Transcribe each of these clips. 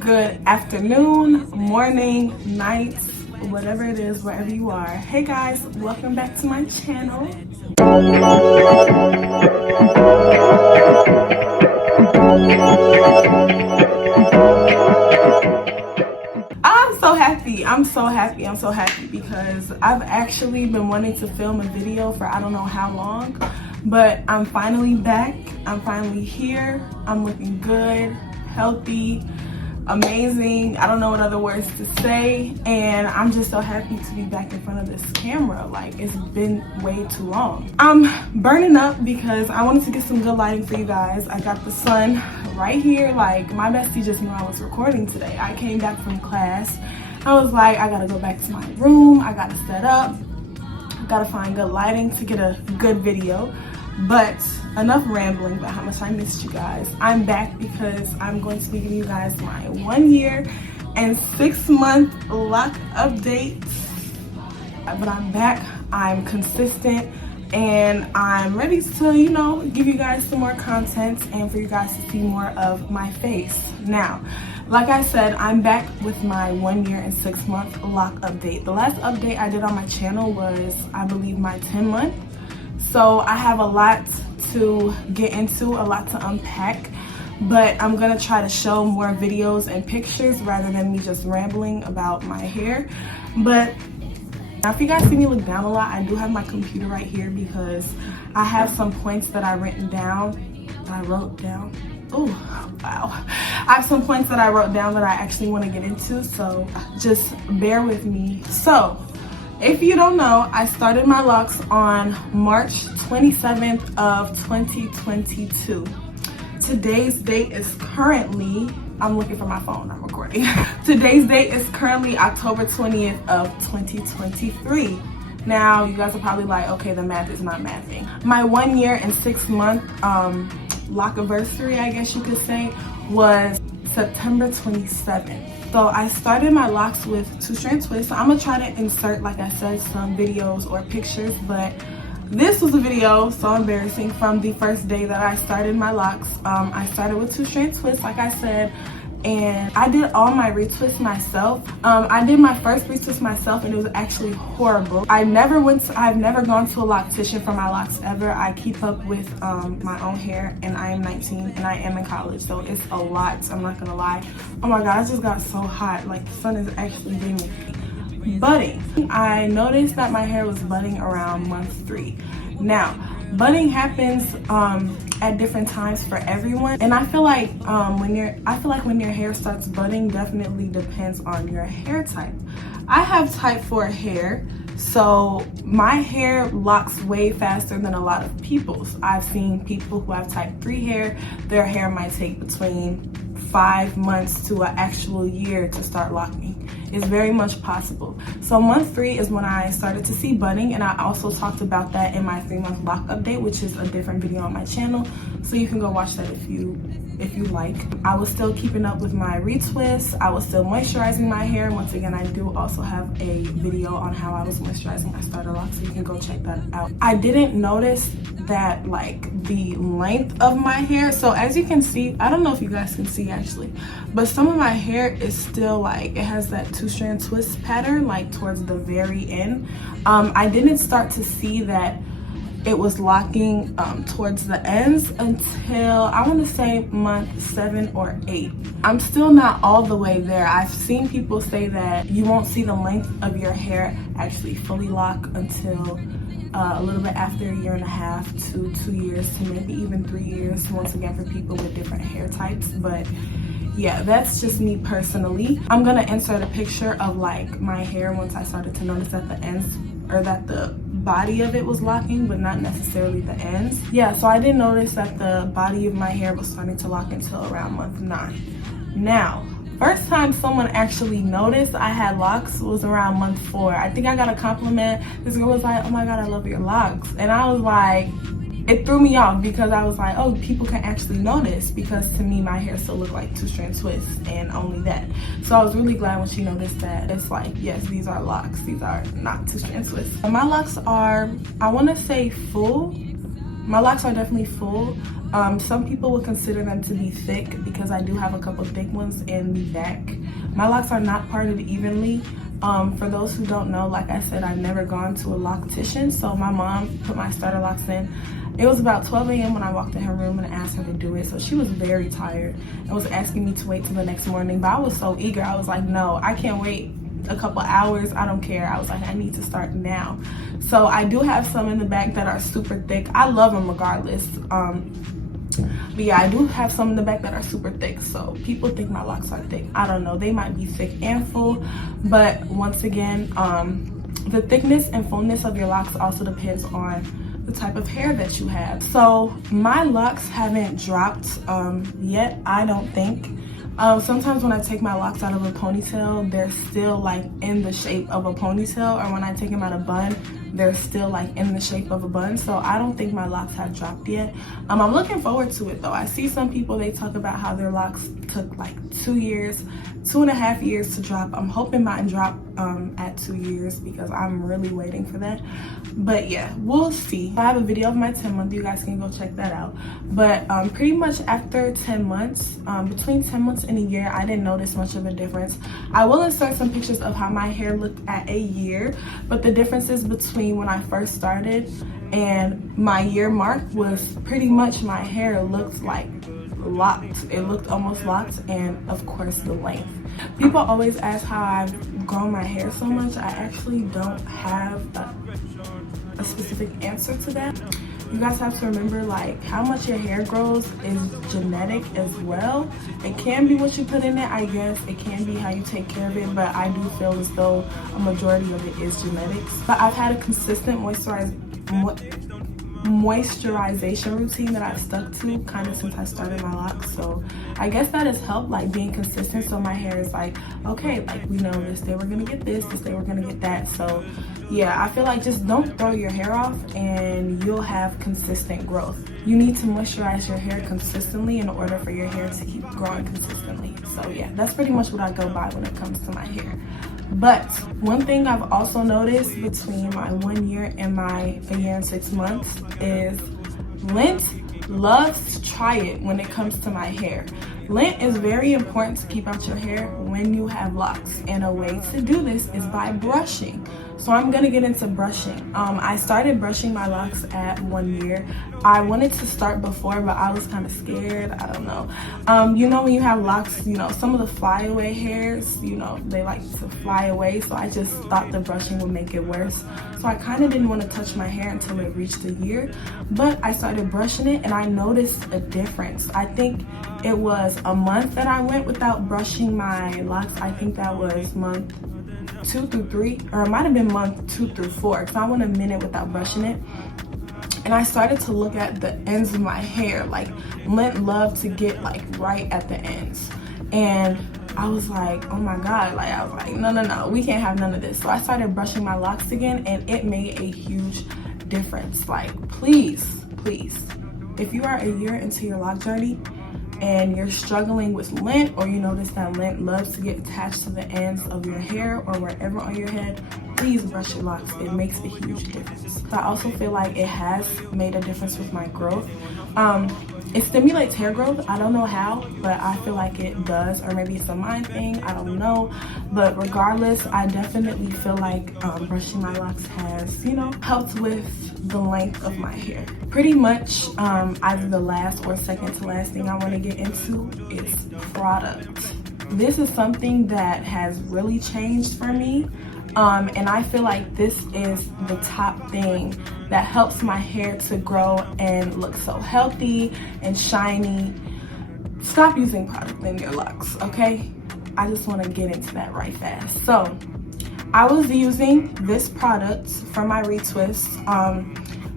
good afternoon, morning, night, whatever it is, wherever you are. Hey guys, welcome back to my channel. I'm so happy because I've actually been wanting to film a video for I don't know how long, but I'm finally back. I'm finally here. I'm looking good, healthy, amazing. I don't know what other words to say, and I'm just so happy to be back in front of this camera. Like, it's been way too long. I'm burning up because I wanted to get some good lighting for you guys. I got the sun right here. Like, my bestie just knew I was recording today. I came back from class. I was like, I gotta go back to my room. I gotta set up. I gotta find good lighting to get a good video. But enough rambling about how much I missed you guys. I'm back because I'm going to be giving you guys my 1 year and 6 month lock update. But I'm back, I'm consistent, and I'm ready to, you know, give you guys some more content and for you guys to see more of my face. Now, like I said, I'm back with my 1 year and 6 month lock update. The last update I did on my channel was, I believe, my 10 month. So I have a lot to get into, a lot to unpack, but I'm gonna try to show more videos and pictures rather than me just rambling about my hair. But now if you guys see me look down a lot, I do have my computer right here because I have some points that I wrote down. Oh, wow. I have some points that I wrote down that I actually want to get into, so just bear with me. So, if you don't know, I started my locks on March 27th of 2022. Today's date is currently, I'm looking for my phone, I'm recording. Today's date is currently October 20th of 2023. Now, you guys are probably like, okay, the math is not mathing. My 1 year and 6 month lock anniversary, I guess you could say, was September 27th. So I started my locks with 2-strand twists. I'm gonna try to insert, like I said, some videos or pictures, but this was a video, so embarrassing, from the first day that I started my locks. I started with 2-strand twists, like I said, and I did all my retwists myself. I did my first retwist myself, and it was actually horrible. I've never gone to a loctician for my locks ever. I keep up with my own hair, and I am 19 and I am in college, so it's a lot, I'm not gonna lie. Oh my god, it just got so hot. Like, the sun is actually beaming. Budding. I noticed that my hair was budding around month 3. Now, budding happens at different times for everyone, and I feel like when your hair starts budding definitely depends on your hair type. I have type 4 hair, so my hair locks way faster than a lot of people's. I've seen people who have type 3 hair, their hair might take between 5 months to an actual year to start locking. It's very much possible. So month 3 is when I started to see budding, and I also talked about that in my 3-month lock update, which is a different video on my channel, so you can go watch that if you like. I was still keeping up with my retwists. I was still moisturizing my hair. Once again, I do also have a video on how I was moisturizing my starter locks, so you can go check that out. I didn't notice that, like, the length of my hair. So as you can see, I don't know if you guys can see actually, but some of my hair is still, like, it has that 2-strand twist pattern, like, towards the very end. I didn't start to see that it was locking towards the ends until I want to say month 7 or 8. I'm still not all the way there. I've seen people say that you won't see the length of your hair actually fully lock until a little bit after 1.5 years to 2 years to maybe even 3 years, once again for people with different hair types. But yeah, that's just me personally. I'm gonna insert a picture of, like, my hair once I started to notice that the ends, or that the body of it was locking, but not necessarily the ends. Yeah, so I did notice that the body of my hair was starting to lock until around month 9. Now, first time someone actually noticed I had locks was around month 4. I think I got a compliment. This girl was like, oh my god, I love your locks. And I was like, it threw me off because I was like, oh, people can actually notice, because to me my hair still looked like 2-strand twists and only that. So I was really glad when she noticed that. It's like, yes, these are locks, these are not 2-strand twists. And my locks are, I want to say full. My locks are definitely full. Some people would consider them to be thick because I do have a couple thick ones in the back. My locks are not parted evenly. For those who don't know, like I said, I've never gone to a loctician, so my mom put my starter locks in. It was about 12 a.m. when I walked in her room and asked her to do it, so she was very tired and was asking me to wait till the next morning, but I was so eager. I was like, no, I can't wait a couple hours, I don't care. I was like, I need to start now. So I do have some in the back that are super thick. I love them regardless. But yeah, I do have some in the back that are super thick, so people think my locks are thick. I don't know, they might be thick and full, but once again, the thickness and fullness of your locks also depends on the type of hair that you have. So my locks haven't dropped yet, I don't think. Sometimes when I take my locks out of a ponytail, they're still like in the shape of a ponytail, or when I take them out of bun, they're still like in the shape of a bun. So I don't think my locks have dropped yet. I'm looking forward to it though. I see some people, they talk about how their locks took like 2 years, 2.5 years to drop. I'm hoping mine drop at 2 years because I'm really waiting for that. But yeah, we'll see. I have a video of my 10 month, you guys can go check that out. But pretty much after 10 months, between 10 months and a year, I didn't notice much of a difference. I will insert some pictures of how my hair looked at a year, but the differences between when I first started and my year mark was pretty much my hair looked like locked. It looked almost locked, and of course the length. People always ask how I've grown my hair so much. I actually don't have a specific answer to that. You guys have to remember, like, how much your hair grows is genetic as well. It can be what you put in it, I guess. It can be how you take care of it, but I do feel as though a majority of it is genetics. But I've had a consistent moisturization routine that I've stuck to kind of since I started my locks, so I guess that has helped, like being consistent, so my hair is like, okay, like we know this day we're gonna get this day we're gonna get that. So yeah, I feel like just don't throw your hair off and you'll have consistent growth. You need to moisturize your hair consistently in order for your hair to keep growing consistently. So yeah, that's pretty much what I go by when it comes to my hair. But one thing I've also noticed between my 1 year and my 1 year and 6 months is Lint loves to try it when it comes to my hair. Lint is very important to keep out your hair when you have locks, and a way to do this is by brushing. So I'm gonna get into brushing. I started brushing my locks at 1 year. I wanted to start before, but I was kind of scared. I don't know. You know, when you have locks, you know, some of the flyaway hairs, you know, they like to fly away. So I just thought the brushing would make it worse. So I kind of didn't want to touch my hair until it reached a year. But I started brushing it and I noticed a difference. I think it was a month that I went without brushing my locks. I think that was month 2 through 3, or it might have been month 2 through 4, because I went a minute without brushing it. And I started to look at the ends of my hair. Like, Lint loved to get like right at the ends, and I was like, oh my god, like I was like, no, we can't have none of this. So I started brushing my locks again, and it made a huge difference. Like, please, if you are a year into your lock journey and you're struggling with lint, or you notice that lint loves to get attached to the ends of your hair or wherever on your head, please brush your locks. It makes a huge difference. I also feel like it has made a difference with my growth. It stimulates hair growth. I don't know how, but I feel like it does, or maybe it's a mind thing, I don't know. But regardless, I definitely feel like brushing my locks has, you know, helped with the length of my hair. Pretty much either the last or second to last thing I want to get into is product. This is something that has really changed for me. And I feel like this is the top thing that helps my hair to grow and look so healthy and shiny. Stop using product in your locks, okay? I just want to get into that right fast. So I was using this product for my retwist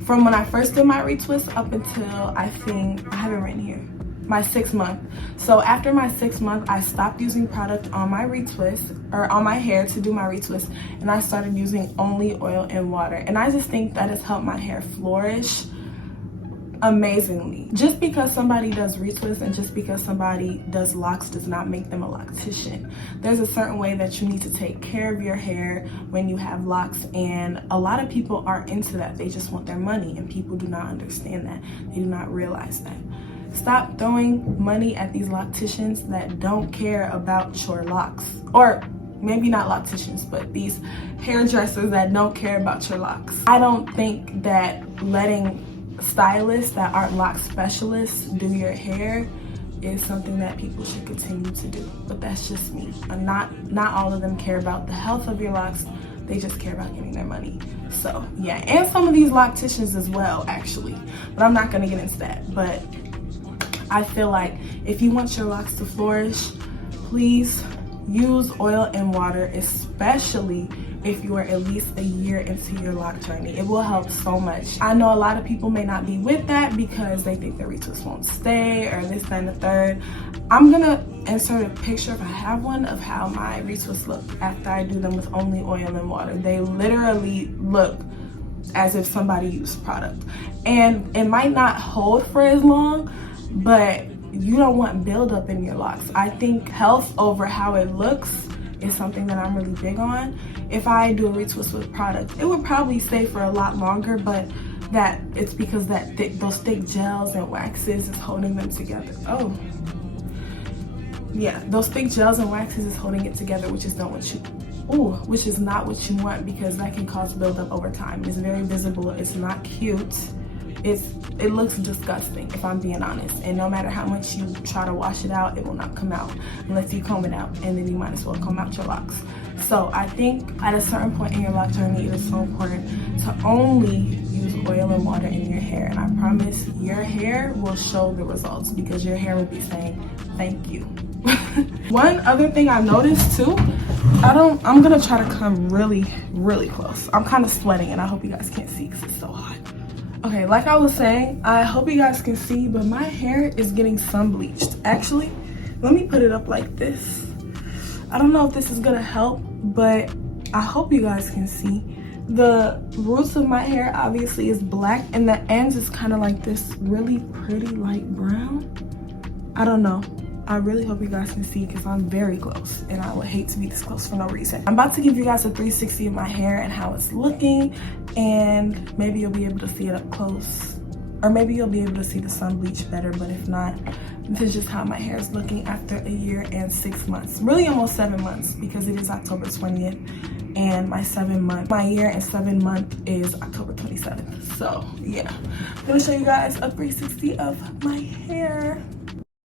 from when I first did my retwist up until I think, I have it right here, my 6th month. So after my 6th month, I stopped using product on my retwist, or on my hair to do my retwist, and I started using only oil and water. And I just think that has helped my hair flourish amazingly. Just because somebody does retwists and just because somebody does locks does not make them a loctician. There's a certain way that you need to take care of your hair when you have locks, and a lot of people aren't into that. They just want their money, and people do not understand that. They do not realize that. Stop throwing money at these locticians that don't care about your locks. Or maybe not locticians, but these hairdressers that don't care about your locks. I don't think that letting stylists that aren't lock specialists do your hair is something that people should continue to do. But that's just me. Not all of them care about the health of your locks. They just care about getting their money. So yeah, and some of these locticians as well, actually. But I'm not gonna get into that. But I feel like if you want your locks to flourish, please use oil and water, especially if you are at least a year into your lock journey. It will help so much. I know a lot of people may not be with that because they think the retwists won't stay or this, that, and the third. I'm gonna insert a picture, if I have one, of how my retwists look after I do them with only oil and water. They literally look as if somebody used product. And it might not hold for as long, but you don't want buildup in your locks. I think health over how it looks is something that I'm really big on. If I do a retwist with product, it would probably stay for a lot longer, but that it's because those thick gels and waxes is holding them together. Oh, yeah, those thick gels and waxes is holding it together, which is not what you want, because that can cause buildup over time. It's very visible. It's not cute. It looks disgusting, if I'm being honest. And no matter how much you try to wash it out, it will not come out unless you comb it out, and then you might as well comb out your locks. So I think at a certain point in your lock journey, it is so important to only use oil and water in your hair. And I promise your hair will show the results, because your hair will be saying thank you. One other thing I noticed too, I'm gonna try to come really, really close. I'm kind of sweating and I hope you guys can't see because it's so hot. Okay, like I was saying, I hope you guys can see, but my hair is getting sun bleached. Actually, let me put it up like this. I don't know if this is gonna help, but I hope you guys can see. The roots of my hair obviously is black, and the ends is kind of like this really pretty light brown. I don't know. I really hope you guys can see, because I'm very close and I would hate to be this close for no reason. I'm about to give you guys a 360 of my hair and how it's looking, and maybe you'll be able to see it up close, or maybe you'll be able to see the sun bleach better. But if not, this is just how my hair is looking after a year and 6 months, really almost 7 months, because it is October 20th and my year and 7 month is October 27th. So yeah, I'm gonna show you guys a 360 of my hair.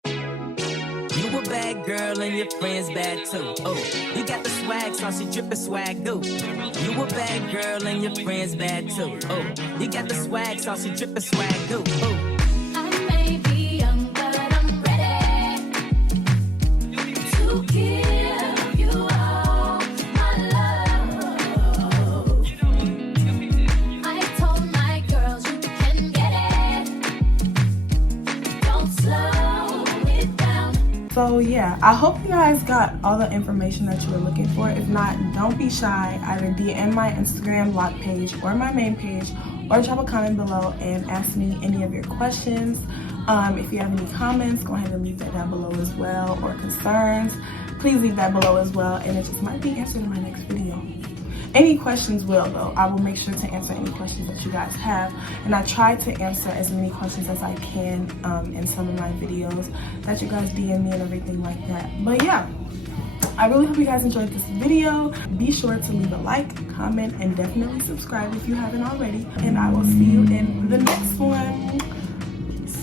You a bad girl and your friends bad too. Oh, you got the swag, saucy drippin' swag do. You a bad girl and your friends bad too. Oh, you got the swag, saucy drippin' swag do. Oh. I may be young, but I'm ready to give you all my love. I told my girls you can get it. Don't slow it down. So yeah, I hope you guys got all the information that you were looking for. If not, don't be shy. Either DM my Instagram lock page or my main page, or drop a comment below and ask me any of your questions. If you have any comments, go ahead and leave that down below as well, or concerns, please leave that below as well, and it just might be answered in my next video. Any questions will, though. I will make sure to answer any questions that you guys have, and I try to answer as many questions as I can in some of my videos that you guys DM me and everything like that. But yeah, I really hope you guys enjoyed this video. Be sure to leave a like, comment, and definitely subscribe if you haven't already, and I will see you in the next one. Peace.